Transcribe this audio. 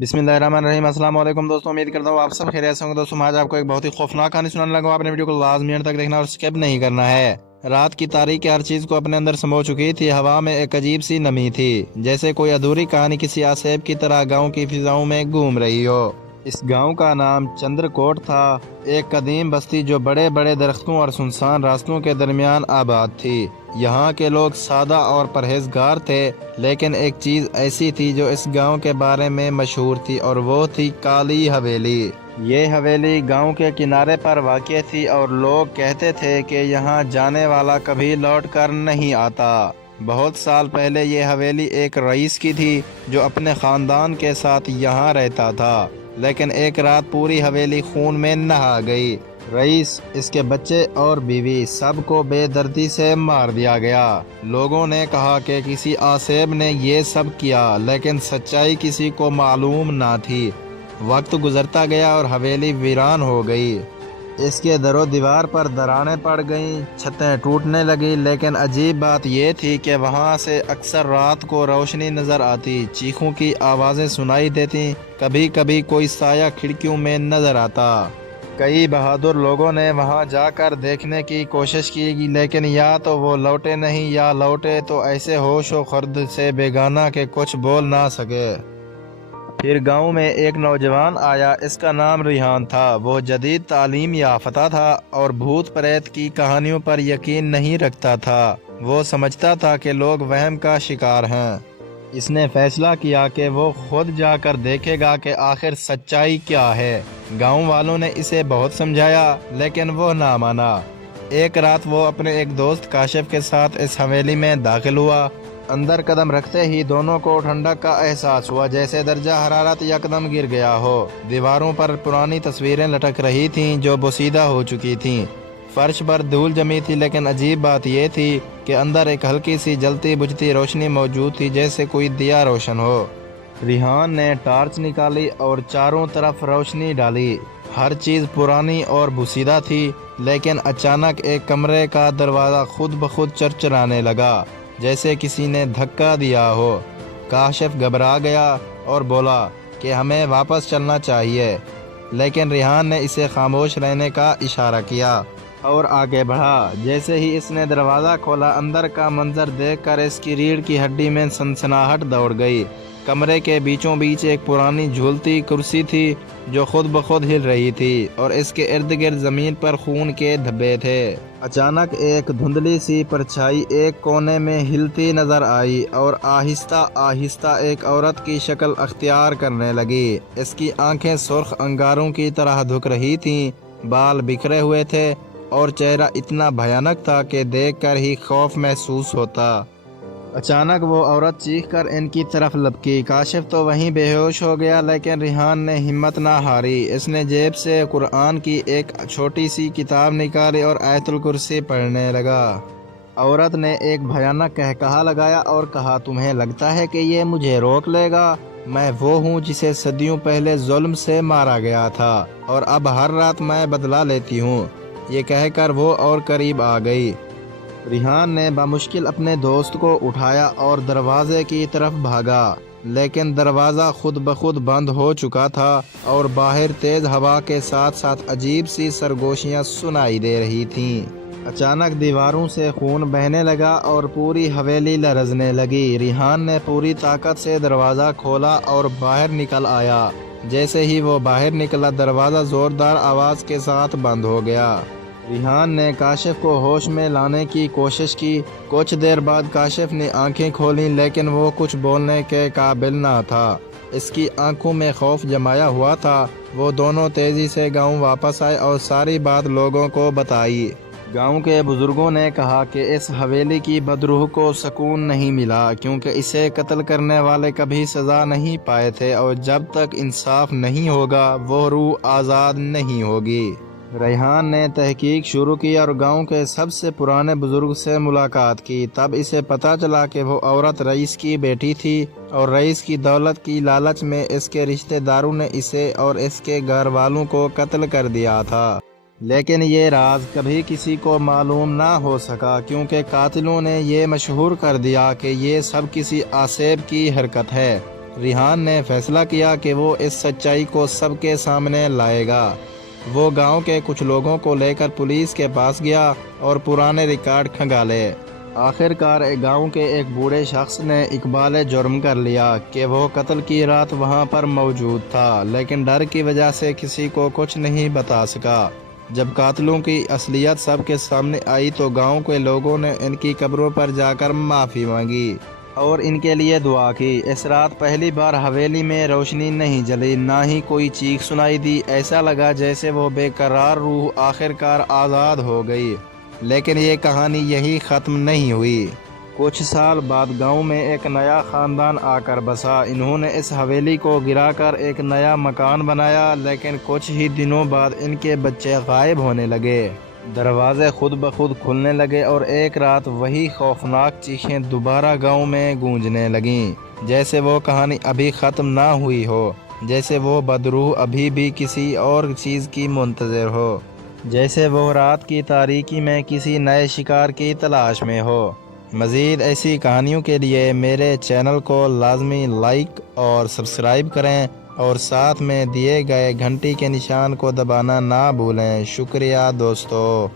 बिस्मिल्लाहिर्रहमानिर्रहीम। अस्सलाम वालेकुम दोस्तों, उम्मीद करता हूँ आप सब खैरियत से होंगे। दोस्तों आज आपको एक बहुत ही खौफनाक कहानी सुनाने लगा हूँ। आपने वीडियो को लाजमी अंत तक देखना और स्किप नहीं करना है। रात की तारीकी हर चीज को अपने अंदर समो चुकी थी। हवा में एक अजीब सी नमी थी, जैसे कोई अधूरी कहानी किसी आसेब की तरह गाँव की फिजाओं में घूम रही हो। इस गांव का नाम चंद्रकोट था, एक कदीम बस्ती जो बड़े बड़े दरख्तों और सुनसान रास्तों के दरमियान आबाद थी। यहाँ के लोग सादा और परहेजगार थे, लेकिन एक चीज़ ऐसी थी जो इस गांव के बारे में मशहूर थी, और वो थी काली हवेली। ये हवेली गांव के किनारे पर वाक़ थी और लोग कहते थे कि यहाँ जाने वाला कभी लौट कर नहीं आता। बहुत साल पहले ये हवेली एक रईस की थी जो अपने ख़ानदान के साथ यहाँ रहता था, लेकिन एक रात पूरी हवेली खून में नहा गई। रईस, इसके बच्चे और बीवी, सबको बेदर्दी से मार दिया गया। लोगों ने कहा कि किसी आसेब ने ये सब किया, लेकिन सच्चाई किसी को मालूम ना थी। वक्त गुजरता गया और हवेली वीरान हो गई। इसके दरो दीवार पर दरारें पड़ गईं, छतें टूटने लगी, लेकिन अजीब बात यह थी कि वहाँ से अक्सर रात को रोशनी नज़र आती, चीखों की आवाज़ें सुनाई देती, कभी कभी कोई साया खिड़कियों में नज़र आता। कई बहादुर लोगों ने वहां जाकर देखने की कोशिश की, लेकिन या तो वो लौटे नहीं या लौटे तो ऐसे होशो खर्द से बेगाना के कुछ बोल ना सके। फिर गांव में एक नौजवान आया, इसका नाम रिहान था। वो जदीद तालीम याफ्ता था और भूत प्रेत की कहानियों पर यकीन नहीं रखता था। वो समझता था कि लोग वहम का शिकार हैं। इसने फैसला किया कि वो खुद जाकर देखेगा कि आखिर सच्चाई क्या है। गांव वालों ने इसे बहुत समझाया, लेकिन वो ना माना। एक रात वो अपने एक दोस्त काशिफ के साथ इस हवेली में दाखिल हुआ। अंदर कदम रखते ही दोनों को ठंडक का एहसास हुआ, जैसे दर्जा हरारत यकदम गिर गया हो। दीवारों पर पुरानी तस्वीरें लटक रही थीं जो बोसीदा हो चुकी थीं। फर्श पर धूल जमी थी, लेकिन अजीब बात यह थी कि अंदर एक हल्की सी जलती बुझती रोशनी मौजूद थी, जैसे कोई दिया रोशन हो। रिहान ने टॉर्च निकाली और चारों तरफ रोशनी डाली। हर चीज़ पुरानी और बोसीदा थी, लेकिन अचानक एक कमरे का दरवाज़ा खुद ब खुद चरचराने लगा, जैसे किसी ने धक्का दिया हो। काशिफ घबरा गया और बोला कि हमें वापस चलना चाहिए, लेकिन रिहान ने इसे खामोश रहने का इशारा किया और आगे बढ़ा। जैसे ही इसने दरवाज़ा खोला, अंदर का मंजर देखकर इसकी रीढ़ की हड्डी में सनसनाहट दौड़ गई। कमरे के बीचों बीच एक पुरानी झूलती कुर्सी थी जो खुद ब खुद हिल रही थी, और इसके इर्द गिर्द ज़मीन पर खून के धब्बे थे। अचानक एक धुंधली सी परछाई एक कोने में हिलती नजर आई और आहिस्ता आहिस्ता एक औरत की शक्ल अख्तियार करने लगी। इसकी आंखें सुर्ख अंगारों की तरह धुक रही थीं, बाल बिखरे हुए थे और चेहरा इतना भयानक था कि देखकर ही खौफ महसूस होता। अचानक वो औरत चीखकर इनकी तरफ लपकी। काशिफ तो वहीं बेहोश हो गया, लेकिन रिहान ने हिम्मत ना हारी। इसने जेब से कुरान की एक छोटी सी किताब निकाली और आयतुल कुर्सी पढ़ने लगा। औरत ने एक भयानक कहकहा लगाया और कहा, तुम्हें लगता है कि ये मुझे रोक लेगा? मैं वो हूँ जिसे सदियों पहले जुल्म से मारा गया था, और अब हर रात मैं बदला लेती हूँ। ये कहकर वो और करीब आ गई। रिहान ने बामुश्किल अपने दोस्त को उठाया और दरवाजे की तरफ भागा, लेकिन दरवाज़ा खुद ब खुद बंद हो चुका था और बाहर तेज हवा के साथ साथ अजीब सी सरगोशियां सुनाई दे रही थीं। अचानक दीवारों से खून बहने लगा और पूरी हवेली लरजने लगी। रिहान ने पूरी ताकत से दरवाज़ा खोला और बाहर निकल आया। जैसे ही वो बाहर निकला, दरवाज़ा ज़ोरदार आवाज़ के साथ बंद हो गया। रिहान ने काशिफ को होश में लाने की कोशिश की। कुछ देर बाद काशिफ ने आंखें खोलीं, लेकिन वो कुछ बोलने के काबिल ना था। इसकी आंखों में खौफ जमाया हुआ था। वो दोनों तेज़ी से गांव वापस आए और सारी बात लोगों को बताई। गांव के बुजुर्गों ने कहा कि इस हवेली की बदरूह को सुकून नहीं मिला, क्योंकि इसे कत्ल करने वाले कभी सज़ा नहीं पाए थे, और जब तक इंसाफ नहीं होगा वो रूह आज़ाद नहीं होगी। रेहान ने तहकीक शुरू की और गांव के सबसे पुराने बुजुर्ग से मुलाकात की। तब इसे पता चला कि वो औरत रईस की बेटी थी, और रईस की दौलत की लालच में इसके रिश्तेदारों ने इसे और इसके घर वालों को कत्ल कर दिया था। लेकिन ये राज कभी किसी को मालूम ना हो सका, क्योंकि कातिलों ने ये मशहूर कर दिया कि ये सब किसी आसेब की हरकत है। ریحان نے فیصلہ کیا کہ وہ اس سچائی کو سب کے سامنے لائے گا۔ وہ گاؤں کے کچھ لوگوں کو لے کر پولیس کے پاس گیا اور پرانے ریکارڈ کھنگالے۔ آخر کار گاؤں کے ایک بوڑھے شخص نے اقبال جرم کر لیا کہ وہ قتل کی رات وہاں پر موجود تھا، لیکن ڈر کی وجہ سے کسی کو کچھ نہیں بتا سکا۔ جب قاتلوں کی اصلیت سب کے سامنے آئی تو گاؤں کے لوگوں نے ان کی قبروں پر جا کر معافی مانگی اور ان کے لیے دعا کی۔ اس رات پہلی بار حویلی میں روشنی نہیں جلی، نہ ہی کوئی چیخ سنائی دی۔ ایسا لگا جیسے وہ بے قرار روح آخر کار آزاد ہو گئی۔ لیکن یہ کہانی یہی ختم نہیں ہوئی۔ کچھ سال بعد گاؤں میں ایک نیا خاندان آ کر بسا۔ انہوں نے اس حویلی کو گرا کر ایک نیا مکان بنایا، لیکن کچھ ہی دنوں بعد ان کے بچے غائب ہونے لگے۔ دروازے خود بخود کھلنے لگے اور ایک رات وہی خوفناک چیخیں دوبارہ گاؤں میں گونجنے لگیں، جیسے وہ کہانی ابھی ختم نہ ہوئی ہو، جیسے وہ بدروح ابھی بھی کسی اور چیز کی منتظر ہو، جیسے وہ رات کی تاریکی میں کسی نئے شکار کی تلاش میں ہو۔ مزید ایسی کہانیوں کے لیے میرے چینل کو لازمی لائک اور سبسکرائب کریں اور ساتھ میں دیے گئے گھنٹی کے نشان کو دبانا نہ بھولیں۔ شکریہ دوستو۔